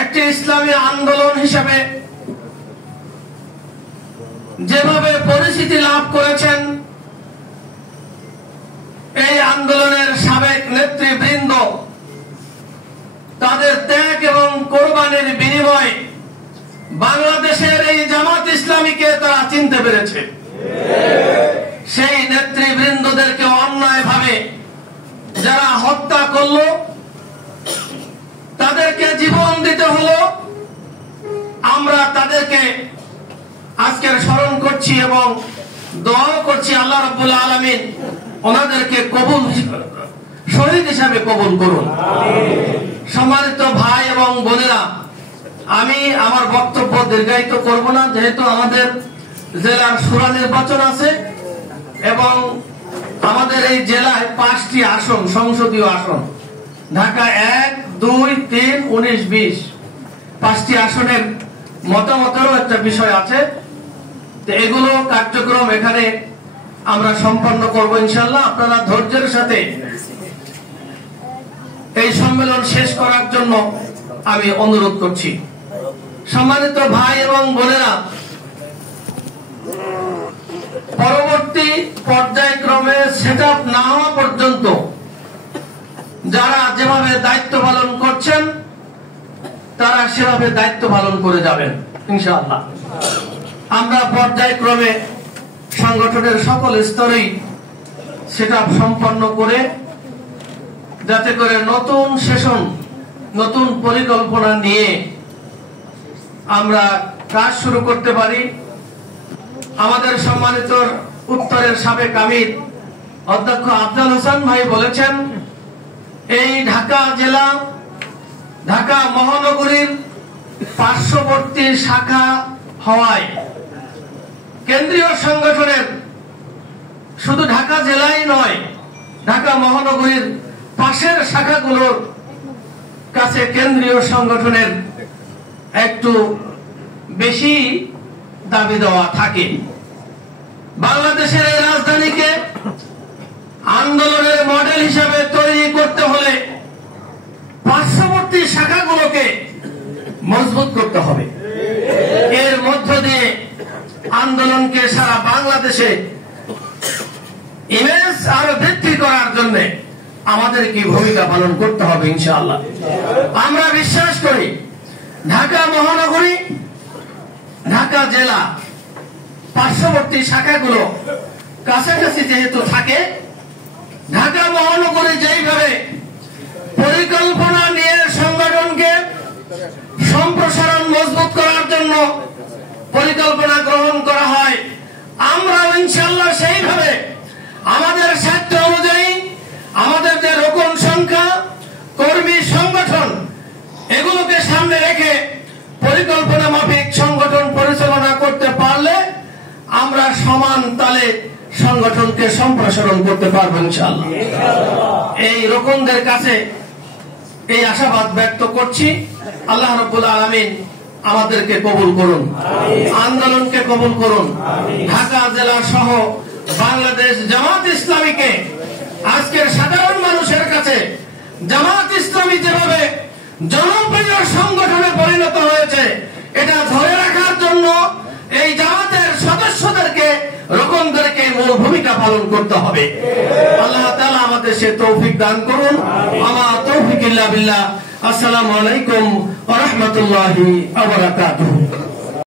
একটি ইসলামী আন্দোলন হিসেবে যেভাবে পরিচিতি লাভ করেছেন, এই আন্দোলনের সাবেক নেতৃবৃন্দ তাদের ত্যাগ এবং কোরবানির বিনিময়ে বাংলাদেশের এই জামাত ইসলামীকে তারা চিনতে পেরেছে। সেই নেতৃবৃন্দদেরকে অন্যায়ভাবে যারা হত্যা করলো, তাদেরকে জীবন দিতে হলো, আমরা তাদেরকে আজকের স্মরণ করছি এবং দোয়া করছি আল্লাহ রাব্বুল আলামিন ওনাদেরকে কবুল শহীদ হিসাবে কবুল করুন। সম্মানিত ভাই এবং বোনেরা, আমি আমার বক্তব্য দীর্ঘায়িত করব না, যেহেতু আমাদের জেলার শুরা নির্বাচন আছে এবং আমাদের এই জেলায় 5টি আসন, সংসদীয় আসন, ঢাকা 1, 2, 3, 19, 20, 5টি আসনের মতামতেরও একটা বিষয় আছে। তো এগুলো কার্যক্রম এখানে আমরা সম্পন্ন করব ইনশাআল্লাহ। আপনারা ধৈর্যের সাথে এই সম্মেলন শেষ করার জন্য আমি অনুরোধ করছি। সম্মানিত ভাই এবং বোনেরা, পরবর্তী পর্যায়ক্রমে সেটআপ না হওয়া পর্যন্ত যারা যেভাবে দায়িত্ব পালন করছেন তারা সেভাবে দায়িত্ব পালন করে যাবেন ইনশাআল্লাহ। আমরা পর্যায়ক্রমে সংগঠনের সকল স্তরেই সেটআপ সম্পন্ন করে যাতে করে নতুন সেশন, নতুন পরিকল্পনা নিয়ে আমরা কাজ শুরু করতে পারি। আমাদের সম্মানিত উত্তরের সাবেক আমির অধ্যক্ষ আফজাল হোসেন ভাই বলেছেন, এই ঢাকা জেলা, ঢাকা মহানগরীর পার্শ্ববর্তী শাখা হওয়ায় কেন্দ্রীয় সংগঠনের শুধু ঢাকা জেলাই নয়, ঢাকা মহানগরীর পাশের শাখাগুলোর কাছে কেন্দ্রীয় সংগঠনের একটু বেশি দাবি দেওয়া থাকে। বাংলাদেশের এই রাজধানীকে আন্দোলনের মডেল হিসেবে তৈরি করতে হলে পার্শ্ববর্তী শাখাগুলোকে মজবুত করতে হবে। এর মধ্য দিয়ে আন্দোলনকে সারা বাংলাদেশে ইমেজ আরো বৃদ্ধি করার জন্য আমাদের কি ভূমিকা পালন করতে হবে ইনশাআল্লাহ। আমরা বিশ্বাস করি ঢাকা মহানগরী, ঢাকা জেলা পার্শ্ববর্তী শাখাগুলো কাছাকাছি যেহেতু থাকে, ঢাকা মহানগরী যেইভাবে পরিকল্পনা নিয়ে সংগঠনকে সম্প্রসারণ মজবুত করার জন্য পরিকল্পনা গ্রহণ করা হয়, আমরা ইনশাআল্লাহ সেইভাবে আমাদের স্বার্থ অনুযায়ী আমাদের যে রোকন সংখ্যা, কর্মী সংগঠন, এগুলোকে সামনে রেখে পরিকল্পনা মাফিক সংগঠন পরিচালনা করতে পারলে আমরা সমান তালে সংগঠনকে সম্প্রসারণ করতে পারবো ইনশাআল্লাহ। এই রোকনদের কাছে এই আশাবাদ ব্যক্ত করছি। আল্লাহ রাব্বুল আলামিন আমাদেরকে কবুল করুন, আন্দোলনকে কবুল করুন। ঢাকা জেলা সহ বাংলাদেশ জামাত ইসলামীকে আজকের সাধারণ মানুষের কাছে জামাত ইসলামী যেভাবে জনপ্রিয় সংগঠনে পরিণত হয়েছে, এটা ধরে রাখার জন্য এই জামাতের সদস্যদেরকে, রোকনদেরকে মূল ভূমিকা পালন করতে হবে। আল্লাহ তাআলা আমাদের সে তৌফিক দান করুন। আমা তৌফিক ইল্লা বিল্লাহ। আসসালামু আলাইকুম ওয়া রাহমাতুল্লাহি ওয়া বারাকাতুহু।